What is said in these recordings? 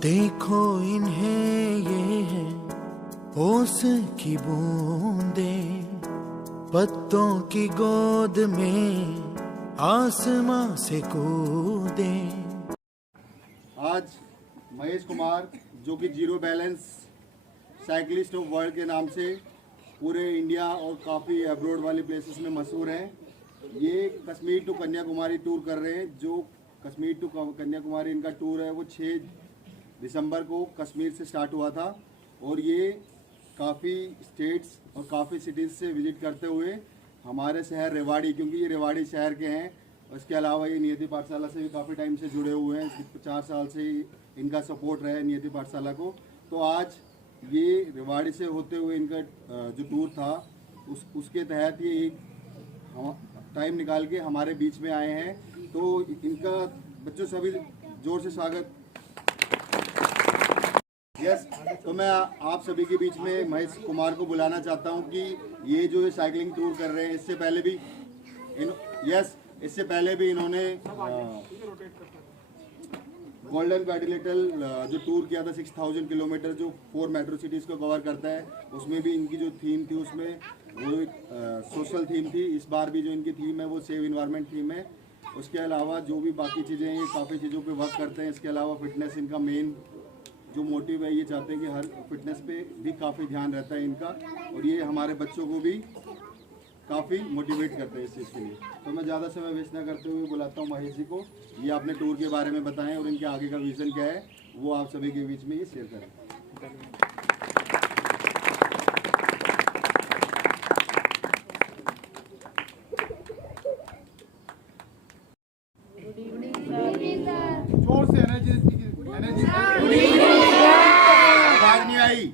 देखो इन्हें, ये है ओस की बूंदें, पत्तों की गोद में आसमां से कूदे। आज महेश कुमार, जो कि zero balance cyclist of world के नाम से पूरे इंडिया और काफ़ी अब्रॉड वाले प्लेसेस में मशहूर हैं, ये कश्मीर टू कन्याकुमारी टूर कर रहे हैं। जो कश्मीर टू कन्याकुमारी इनका टूर है वो 6 दिसंबर को कश्मीर से स्टार्ट हुआ था और ये काफ़ी स्टेट्स और काफ़ी सिटीज़ से विजिट करते हुए हमारे शहर रेवाड़ी, क्योंकि ये रेवाड़ी शहर के हैं, उसके अलावा ये नियति पाठशाला से भी काफ़ी टाइम से जुड़े हुए हैं। 4 साल से ही इनका सपोर्ट रहा है नियति पाठशाला को। तो आज ये रेवाड़ी से होते हुए इनका जो टूर था उसके तहत ये एक टाइम निकाल के हमारे बीच में आए हैं। तो इनका बच्चों सभी जोर से स्वागत। यस, तो मैं आप सभी के बीच में महेश कुमार को बुलाना चाहता हूं कि ये जो साइकिलिंग टूर कर रहे हैं, इससे पहले भी इन्होंने गोल्डन क्वाड्रिलेटरल जो टूर किया था 6000 किलोमीटर, जो 4 मेट्रो सिटीज़ को कवर करता है, उसमें भी इनकी जो थीम थी उसमें वो एक सोशल थीम थी। इस बार भी जो इनकी थीम है वो सेव इन्वायरमेंट थीम है। उसके अलावा जो भी बाकी चीज़ें हैं, ये काफ़ी चीज़ों पे वर्क करते हैं। इसके अलावा फिटनेस इनका मेन जो मोटिव है, ये चाहते हैं कि हर फिटनेस पे भी काफ़ी ध्यान रहता है इनका, और ये हमारे बच्चों को भी काफ़ी मोटिवेट करते हैं इस चीज़ के लिए। तो मैं ज़्यादा समय वेस्ट ना करते हुए बुलाता हूँ महेश जी को, ये अपने टूर के बारे में बताएं और इनके आगे का विज़न क्या है वो आप सभी के बीच में ये शेयर करें। जोर से एनर्जी आवाज नहीं आई।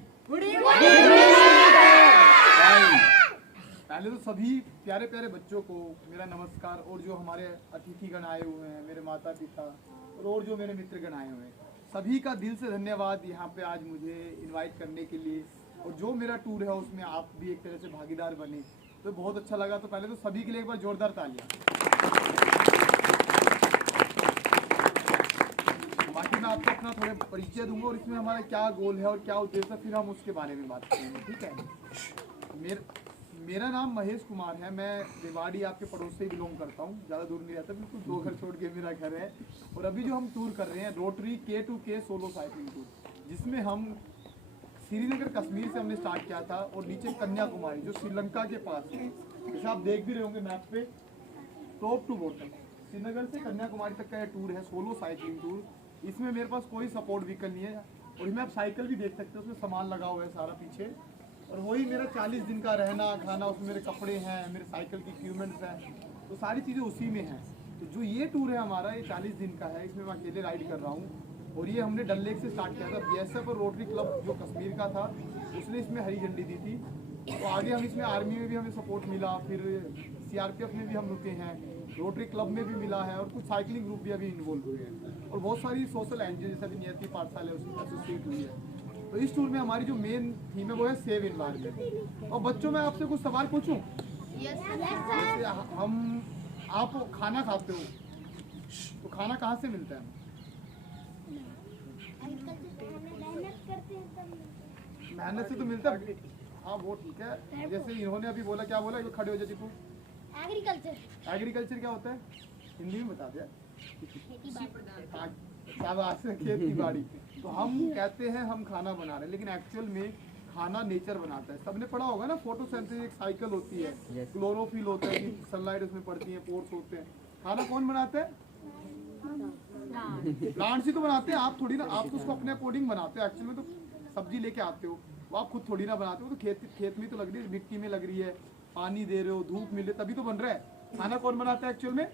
पहले तो सभी प्यारे प्यारे बच्चों को मेरा नमस्कार, और जो हमारे अतिथिगण आए हुए हैं, मेरे माता पिता और जो मेरे मित्रगण आए हुए हैं, सभी का दिल से धन्यवाद यहाँ पे आज मुझे इनवाइट करने के लिए। और जो मेरा टूर है उसमें आप भी एक तरह से भागीदार बने, तो बहुत अच्छा लगा। तो पहले तो सभी के लिए एक बार जोरदार तालियां। बाकी मैं आपको अपना थोड़ा परिचय दूंगा और इसमें हमारा क्या गोल है और क्या उद्देश्य है, फिर हम उसके बारे में बात करेंगे, ठीक है। मेरा नाम महेश कुमार है। मैं रेवाड़ी आपके पड़ोस से बिलोंग करता हूँ, ज़्यादा दूर नहीं रहता, बिल्कुल 2 घर छोड़ के मेरा घर है। और अभी जो हम टूर कर रहे हैं rotary K2K solo cycling tour, जिसमें हम श्रीनगर कश्मीर से हमने स्टार्ट किया था और नीचे कन्याकुमारी जो श्रीलंका के पास है, जैसे आप देख भी रहे होंगे मैप पे, टॉप टू बॉटम श्रीनगर से कन्याकुमारी तक का यह टूर है, सोलो साइकिलिंग टूर। इसमें मेरे पास कोई सपोर्ट व्हीकल नहीं है और इसमें आप साइकिल भी देख सकते हो, उसमें सामान लगा हुआ है सारा पीछे। और वही मेरा 40 दिन का रहना खाना, उसमें मेरे कपड़े हैं, मेरे साइकिल की इक्विपमेंट्स हैं, तो सारी चीज़ें उसी में हैं। तो जो ये टूर है हमारा, ये 40 दिन का है, इसमें मैं अकेले राइड कर रहा हूँ। और ये हमने डल लेक से स्टार्ट किया था। BSF और रोटरी क्लब जो कश्मीर का था उसने इसमें हरी झंडी दी थी। तो आगे हम इसमें आर्मी में भी हमें सपोर्ट मिला, फिर CRPF में भी हम रुके हैं, रोटरी क्लब में भी मिला है, और कुछ साइकिलिंग ग्रुप भी अभी इन्वॉल्व हुए हैं, और बहुत सारी सोशल NGO जैसे अभी नियति पाठशाला है उसमें एसोसिएट हुई है। तो इस टूर में हमारी जो मेन थीम है वो है सेव इन्वायरमेंट। और बच्चों, मैं आपसे कुछ सवाल पूछूं? आप खाना खाते हो, तो खाना कहाँ से मिलता है? मेहनत से तो मिलता है। हाँ, वो ठीक है। जैसे इन्होंने अभी बोला, क्या बोला, खड़े हो जाती तू। एग्रीकल्चर क्या होता है हिंदी में बता दिया। खेती बाड़ी। तो हम कहते हैं हम खाना बना रहे हैं, लेकिन एक्चुअल में खाना नेचर बनाता है। सबने पढ़ा होगा ना, फोटोसिंथेसिस एक साइकिल होती है, क्लोरोफिल होता है, सनलाइट उसमें पड़ती है, पोर्स होते हैं। खाना कौन बनाता है? प्लांट्स ही तो बनाते हैं। आप थोड़ी ना, आप तो उसको अपने अकॉर्डिंग बनाते हो। एक्चुअल में तो सब्जी लेके आते हो, वो आप खुद थोड़ी ना बनाते हो। तो खेत में तो लग रही है, मिट्टी में लग रही है, पानी दे रहे हो, धूप मिल रही है, तभी तो बन रहा है। खाना कौन बनाता है एक्चुअल में?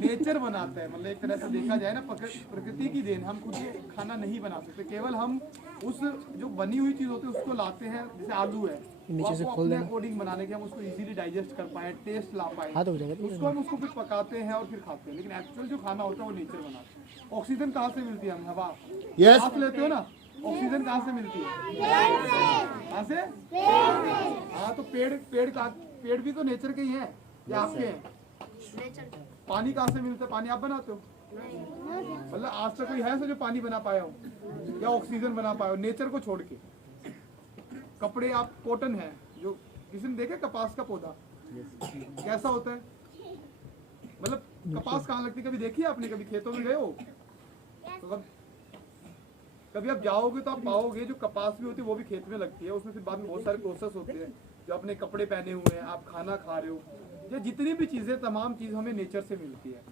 नेचर बनाता है। मतलब एक तरह से देखा जाए ना, प्रकृति की देन। हम खुद खाना नहीं बना सकते, केवल हम उस जो बनी हुई चीज होती है उसको लाते हैं। जैसे आलू है, अपने अकॉर्डिंग बनाने के हम उसको इजीली डाइजेस्ट कर पाए, टेस्ट ला पाए, उसको हम उसको फिर पकाते हैं और फिर खाते हैं। लेकिन एक्चुअल जो खाना होता है वो नेचर बनाता है। ऑक्सीजन कहाँ से मिलती है? हम हवा सांस लेते हो ना, ऑक्सीजन कहाँ से मिलती है? कहाँ से? हाँ, तो पेड़ भी तो नेचर के ही है या आपके हैं? पानी कहाँ से मिलता है? पानी आप बनाते हो? मतलब आज तक कोई है ऐसा जो पानी बना पाया हो या ऑक्सीजन बना पाया हो नेचर को छोड़ के? कपड़े आप कॉटन है, जो किसी ने देखा कपास का पौधा कैसा होता है? मतलब कपास कहाँ लगती है, कभी देखी है आपने? कभी खेतों में गए हो? तो कभी आप जाओगे तो आप पाओगे जो कपास भी होती है वो भी खेत में लगती है, उसमें फिर बाद में बहुत सारे प्रोसेस होते हैं। जो अपने कपड़े पहने हुए हैं, आप खाना खा रहे हो, या जितनी भी चीजें, तमाम चीज हमें नेचर से मिलती है।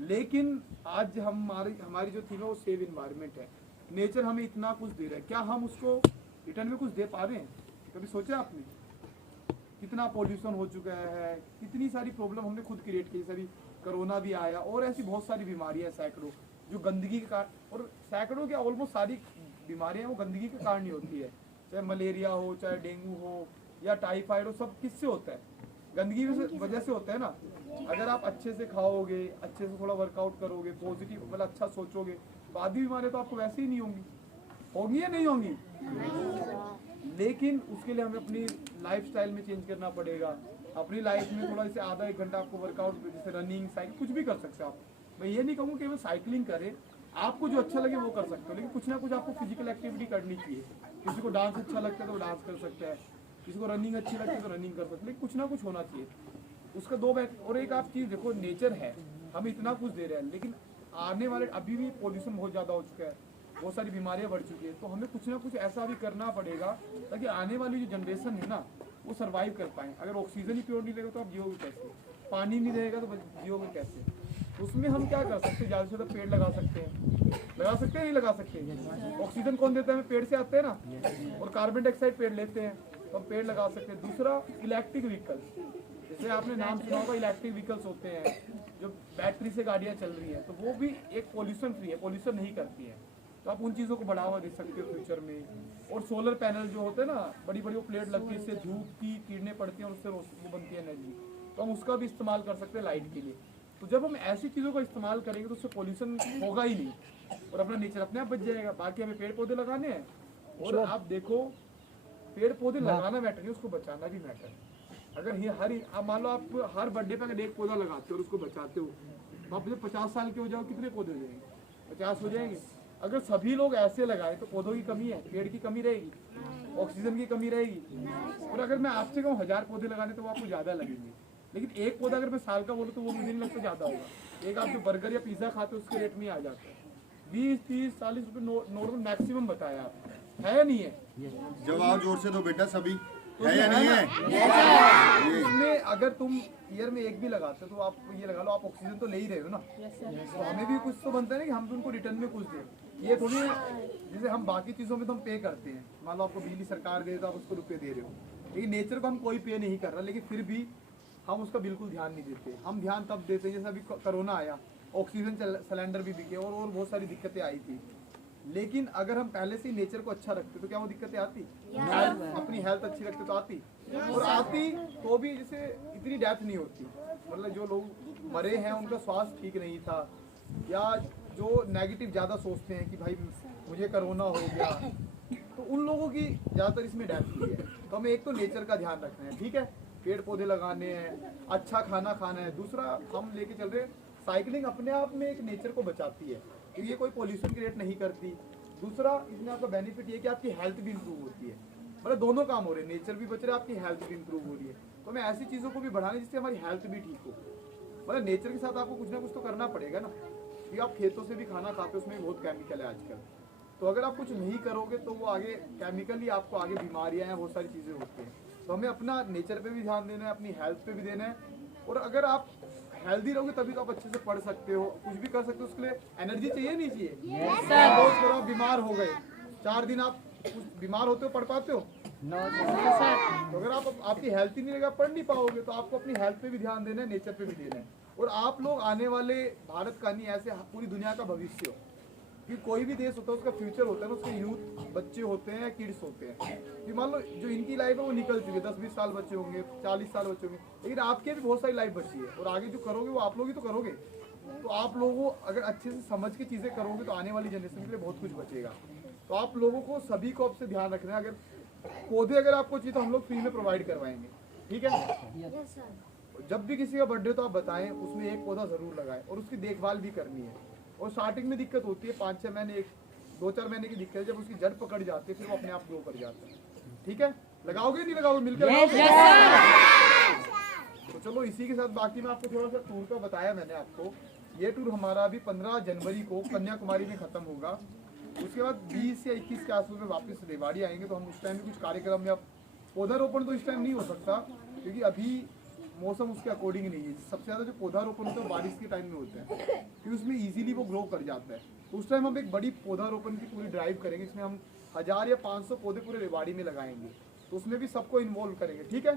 लेकिन आज हमारी जो थीम है वो सेव इन्वायरमेंट है। नेचर हमें इतना कुछ दे रहा है, क्या हम उसको रिटर्न में कुछ दे पा रहे हैं? कभी सोचा आपने? कितना पॉल्यूशन हो चुका है, कितनी सारी प्रॉब्लम हमने खुद क्रिएट की। अभी कोरोना भी आया और ऐसी बहुत सारी बीमारियां सैकड़ों, जो गंदगी के कारण, और सैकड़ों क्या ऑलमोस्ट सारी बीमारियां वो गंदगी के कारण ही होती है। चाहे मलेरिया हो, चाहे डेंगू हो या टाइफाइड हो, सब किससे होता है? गंदगी वजह से होता है ना। अगर आप अच्छे से खाओगे, अच्छे से थोड़ा वर्कआउट करोगे, पॉजिटिव मतलब अच्छा सोचोगे, तो आधी बीमारियां तो आपको वैसे ही नहीं होंगी या नहीं होंगी? लेकिन उसके लिए हमें अपनी लाइफस्टाइल में चेंज करना पड़ेगा। अपनी लाइफ में थोड़ा जैसे आधा एक घंटा आपको वर्कआउट, जैसे रनिंग, साइकिल, कुछ भी कर सकते हो आप। मैं ये नहीं कहूँगा कि मैं साइकिलिंग करें, आपको जो अच्छा लगे वो कर सकते हो, लेकिन कुछ ना कुछ आपको फिजिकल एक्टिविटी करनी चाहिए। किसी को डांस अच्छा लगता है तो डांस कर सकता है, किसी को रनिंग अच्छी लगती है तो रनिंग कर सकते हैं, लेकिन कुछ ना कुछ होना चाहिए उसका। दो बैठ। और एक आप चीज़ देखो, नेचर है, हम इतना कुछ दे रहे हैं, लेकिन आने वाले अभी भी पॉल्यूशन बहुत ज़्यादा हो चुका है, बहुत सारी बीमारियां बढ़ चुकी है। तो हमें कुछ ना कुछ ऐसा भी करना पड़ेगा ताकि आने वाली जो जनरेशन है ना वो सर्वाइव कर पाए। अगर ऑक्सीजन ही प्योर नहीं रहेगा तो आप जियोगे कैसे? पानी नहीं रहेगा तो जियोगे कैसे? उसमें हम क्या कर सकते हैं? ज़्यादा से ज़्यादा पेड़ लगा सकते हैं नहीं लगा सकते? ऑक्सीजन कौन देता है? हमें पेड़ से आते हैं ना, और कार्बन डाइऑक्साइड पेड़ लेते हैं, तो हम पेड़ लगा सकते हैं। दूसरा, इलेक्ट्रिक व्हीकल, जैसे आपने नाम सुना होगा, इलेक्ट्रिक व्हीकल्स होते हैं जो बैटरी से गाड़ियाँ चल रही हैं, तो वो भी एक पॉल्यूशन फ्री है, पॉल्यूशन नहीं करती है। तो आप उन चीज़ों को बढ़ावा दे सकते हो फ्यूचर में। और सोलर पैनल जो होते हैं ना, बड़ी बड़ी वो प्लेट लगती है, इससे धूप की किरणें पड़ती हैं और उससे वो बनती है एनर्जी, तो हम उसका भी इस्तेमाल कर सकते हैं लाइट के लिए। तो जब हम ऐसी चीज़ों का इस्तेमाल करेंगे तो उससे पॉल्यूशन होगा ही नहीं, और अपना नेचर अपने आप बच जाएगा। बाकी हमें पेड़ पौधे लगाने हैं, और आप देखो, पेड़ पौधे लगाना मैटर नहीं, उसको बचाना भी मैटर है। अगर आप मान लो आप हर बर्थडे पे अगर एक पौधा लगाते हो और उसको बचाते हो, तो आप जब 50 साल के हो जाओ, कितने पौधे हो जाएंगे? 50 हो जाएंगे। अगर सभी लोग ऐसे लगाए तो पौधों की कमी है, पेड़ की कमी रहेगी, ऑक्सीजन की कमी रहेगी। और अगर मैं आपसे कहूँ 1000 पौधे लगाने तो वो आपको ज़्यादा लगेंगे, लेकिन एक पौधा अगर मैं साल का बोलूँ तो वो मुझे नहीं लगता ज़्यादा होगा। एक आप जो बर्गर या पिज़्ज़ा खाते हो उसके रेट में ही आ जाता है, 20, 30, 40 रुपये नॉर्मल मैक्सिमम बताया आप, है या नहीं है? जवाब जोर से दो बेटा, सभी है या नहीं है? इसमें अगर तुम ईयर में एक भी लगाते हो तो आप ये लगा लो, आप ऑक्सीजन तो ले ही रहे हो ना। तो हमें भी कुछ तो बनता है ना कि हम भी उनको रिटर्न में कुछ दें। ये थोड़ी जैसे हम बाकी चीज़ों में तो हम पे करते हैं, मान लो आपको बिजली सरकार दे तो आप उसको रुपये दे रहे हो, लेकिन नेचर को हम कोई पे नहीं कर रहा, लेकिन फिर भी हम उसका बिल्कुल ध्यान नहीं देते। हम ध्यान तब देते हैं जैसे अभी कोरोना आया, ऑक्सीजन सिलेंडर भी बिके और बहुत सारी दिक्कतें आई थी। लेकिन अगर हम पहले से ही नेचर को अच्छा रखते तो क्या वो दिक्कतें आती? अपनी हेल्थ अच्छी रखते तो आती, और आती तो भी जैसे इतनी डेथ नहीं होती। मतलब जो लोग मरे हैं उनका स्वास्थ्य ठीक नहीं था, या जो नेगेटिव ज़्यादा सोचते हैं कि भाई मुझे कोरोना हो गया, तो उन लोगों की ज़्यादातर इसमें डेथ हुई है। तो हमें एक तो नेचर का ध्यान रखना है, ठीक है, पेड़ पौधे लगाने हैं, अच्छा खाना खाना है। दूसरा, हम लेके चल रहे हैं साइकिलिंग, अपने आप में एक नेचर को बचाती है, क्योंकि ये कोई पॉल्यूशन क्रिएट नहीं करती। दूसरा, इसमें आपका बेनिफिट ये कि आपकी हेल्थ भी इंप्रूव होती है। मतलब दोनों काम हो रहे हैं, नेचर भी बच रहा है, आपकी हेल्थ भी इंप्रूव हो रही है। तो हमें ऐसी चीज़ों को भी बढ़ाना जिससे हमारी हेल्थ भी ठीक हो। मतलब नेचर के साथ आपको कुछ ना कुछ तो करना पड़ेगा ना, क्योंकि आप खेतों से भी खाना खाते हो, उसमें बहुत केमिकल है आजकल। तो अगर आप कुछ नहीं करोगे तो वो आगे केमिकली आपको आगे बीमारियाँ हैं, बहुत सारी चीज़ें होती हैं। तो हमें अपना नेचर पे भी ध्यान देना है, अपनी हेल्थ पे भी देना है। और अगर आप हेल्दी रहोगे तभी तो आप अच्छे से पढ़ सकते हो, कुछ भी कर सकते हो। उसके लिए एनर्जी चाहिए नहीं चाहिए? रोज करो, आप बीमार हो गए 4 दिन, आप बीमार होते हो, पढ़ पाते हो? तो अगर आपकी हेल्थ ही नहीं रहेगा, पढ़ नहीं पाओगे। तो आपको अपनी हेल्थ पे भी ध्यान देना है, नेचर पे भी देना है। और आप लोग आने वाले भारत का नहीं, ऐसे पूरी दुनिया का भविष्य हो। कि कोई भी देश होता है उसका फ्यूचर होता है ना, उसके यूथ बच्चे होते हैं या किड्स होते हैं। कि मान लो जो इनकी लाइफ है वो निकल चुकी है, 10-20 साल बच्चे होंगे, 40 साल बच्चे होंगे, लेकिन आपके भी बहुत सारी लाइफ बची है, और आगे जो करोगे वो आप लोग ही तो करोगे। तो आप लोगों अगर अच्छे से समझ के चीज़ें करोगे तो आने वाली जनरेशन के लिए बहुत कुछ बचेगा। तो आप लोगों को सभी को आपसे ध्यान रखना है। अगर पौधे अगर आपको चाहिए तो हम लोग फ्री में प्रोवाइड करवाएंगे, ठीक है? जब भी किसी का बर्थडे तो आप बताएं, उसमें एक पौधा जरूर लगाएं और उसकी देखभाल भी करनी है। और स्टार्टिंग में दिक्कत होती है, 5-6 महीने 2-4 महीने की दिक्कत है, जब उसकी जड़ पकड़ जाती है फिर वो अपने आप ग्रो कर जाता है। ठीक है, लगाओगे नहीं लगाओगे, मिलकर लगाओगे? तो चलो इसी के साथ बाकी मैं आपको थोड़ा सा टूर का बताया मैंने आपको। ये टूर हमारा अभी 15 जनवरी को कन्याकुमारी में खत्म होगा। उसके बाद 20 या 21 के आसपास में वापस रेवाड़ी आएंगे, तो हम उस टाइम में कुछ कार्यक्रम या पौधारोपण तो इस टाइम नहीं हो सकता क्योंकि अभी मौसम उसके अकॉर्डिंग नहीं है। सबसे ज़्यादा जो पौधारोपण होता है बारिश के टाइम में होता है क्योंकि उसमें इजीली वो ग्रो कर जाता है। तो उस टाइम हम एक बड़ी पौधारोपण की पूरी ड्राइव करेंगे, इसमें हम 1000 या 500 पौधे पूरे रेवाड़ी में लगाएंगे। तो उसमें भी सबको इन्वॉल्व करेंगे। ठीक है?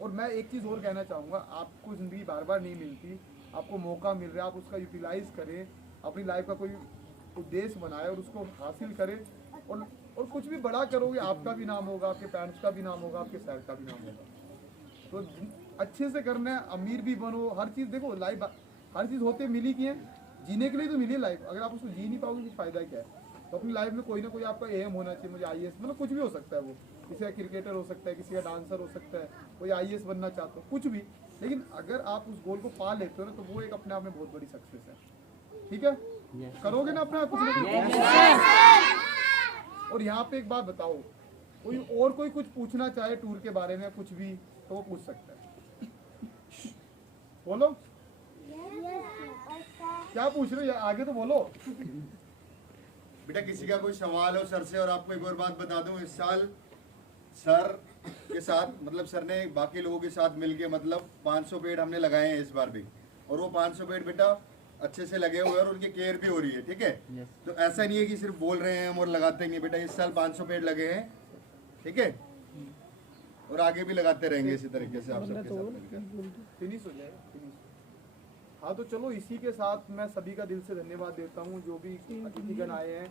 और मैं एक चीज़ और कहना चाहूँगा, आपको ज़िंदगी बार बार नहीं मिलती, आपको मौका मिल रहा है, आप उसका यूटिलाइज करें, अपनी लाइफ का कोई उद्देश्य बनाए और उसको हासिल करें। और कुछ भी बड़ा करोगे आपका भी नाम होगा, आपके पेरेंट्स का भी नाम होगा, आपके शहर का भी नाम होगा। तो अच्छे से करना है, अमीर भी बनो, हर चीज़ देखो, लाइफ हर चीज़ होते मिली की है, जीने के लिए तो मिली लाइफ। अगर आप उसको जी नहीं पाओगे तो फायदा क्या है? तो अपनी लाइफ में कोई ना कोई आपका एम होना चाहिए। मुझे IAS, मतलब कुछ भी हो सकता है, वो किसी का क्रिकेटर हो सकता है, किसी का डांसर हो सकता है, कोई IAS बनना चाहते हो, कुछ भी। लेकिन अगर आप उस गोल को पा लेते हो ना, तो वो एक अपने आप में बहुत बड़ी सक्सेस है। ठीक है? करोगे ना अपना कुछ ना कुछ। और यहाँ पे एक बात बताओ, कोई कुछ पूछना चाहे टूर के बारे में कुछ भी तो वो पूछ सकता है। बोलो क्या पूछ रहे हो, आगे तो बोलो। बेटा किसी का कोई सवाल हो सर से? और आपको एक और बात बता दूं, इस साल सर के साथ, मतलब सर ने बाकी लोगों के साथ मिलके मतलब 500 पेड़ हमने लगाए हैं इस बार भी। और वो 500 पेड़ बेटा अच्छे से लगे हुए हैं और उनकी केयर भी हो रही है। ठीक है? तो ऐसा नहीं है कि सिर्फ बोल रहे हैं हम और लगाते नहीं। बेटा इस साल 500 पेड़ लगे हैं। ठीक है? और आगे भी लगाते रहेंगे इसी तरीके से आप सबके साथ मिलकर। फिनिश हो जाएगा, फिनिश। हाँ तो चलो इसी के साथ मैं सभी का दिल से धन्यवाद देता हूँ जो भी अतिथिगण आए हैं।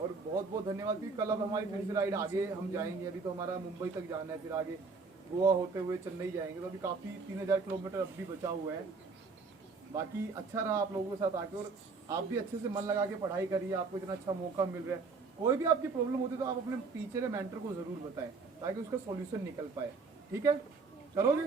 और बहुत बहुत धन्यवाद क्योंकि कल अब हमारी फिर से राइड आगे हम जाएंगे। अभी तो हमारा मुंबई तक जाना है, फिर आगे गोवा होते हुए चेन्नई जाएंगे। तो अभी काफ़ी 3000 किलोमीटर अब भी बचा हुआ है। बाकी अच्छा रहा आप लोगों के साथ आके, और आप भी अच्छे से मन लगा के पढ़ाई करिए। आपको इतना अच्छा मौका मिल रहा है, कोई भी आपकी प्रॉब्लम होती है तो आप अपने टीचर या मेंटर को ज़रूर बताएं ताकि उसका सॉल्यूशन निकल पाए। ठीक है? करोगे?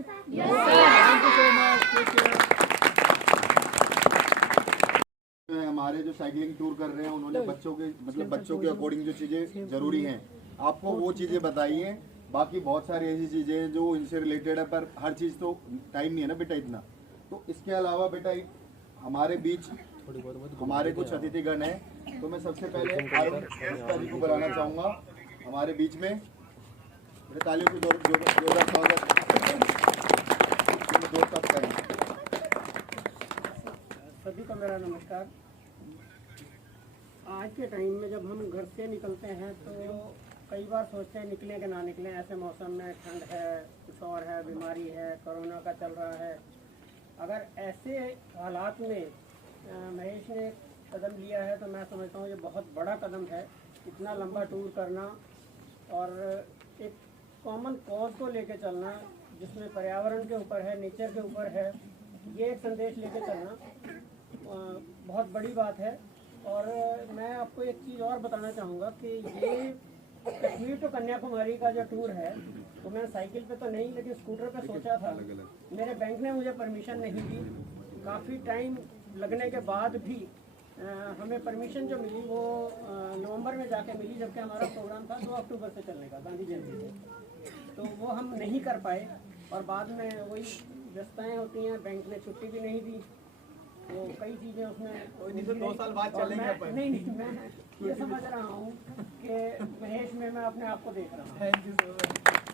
हमारे जो साइकिलिंग टूर कर रहे हैं उन्होंने बच्चों के मतलब बच्चों के अकॉर्डिंग जो चीज़ें ज़रूरी हैं आपको वो चीज़ें बताई हैं। बाकी बहुत सारी ऐसी चीज़ें हैं जो इनसे रिलेटेड है, पर हर चीज़ तो टाइम नहीं है ना बेटा इतना। तो इसके अलावा बेटा हमारे बीच हमारे कुछ अतिथिगण हैं, तो मैं सबसे पहले अरुण जी को बुलाना चाहूँगा हमारे बीच में। मेरे तालियों की जोरदार स्वागत। सभी को मेरा नमस्कार। आज के टाइम में जब हम घर से निकलते हैं तो कई बार सोचते हैं निकलें कि ना निकलें। ऐसे मौसम में ठंड है, कुछ और है, बीमारी है, कोरोना का चल रहा है। अगर ऐसे हालात में महेश ने कदम लिया है तो मैं समझता हूँ ये बहुत बड़ा कदम है। इतना लंबा टूर करना और एक कॉमन कॉज को लेके चलना जिसमें पर्यावरण के ऊपर है, नेचर के ऊपर है, ये एक संदेश लेके चलना बहुत बड़ी बात है। और मैं आपको एक चीज़ और बताना चाहूँगा कि ये कश्मीर टू कन्याकुमारी का जो टूर है तो मैं साइकिल पे तो नहीं लेकिन स्कूटर पे सोचा था। मेरे बैंक ने मुझे परमिशन नहीं दी। काफ़ी टाइम लगने के बाद भी हमें परमिशन जो मिली वो नवंबर में जाके मिली, जबकि हमारा प्रोग्राम था 2 अक्टूबर से चलने का, गांधी जयंती से। तो वो हम नहीं कर पाए और बाद में वही व्यस्तताएँ होती हैं, बैंक ने छुट्टी भी नहीं दी। तो कई चीज़ें उसमें तो 2 साल बाद चलेंगे। नहीं मैं ये समझ रहा हूँ कि महेश में मैं अपने आप को देख रहा हूँ। Thank you so much.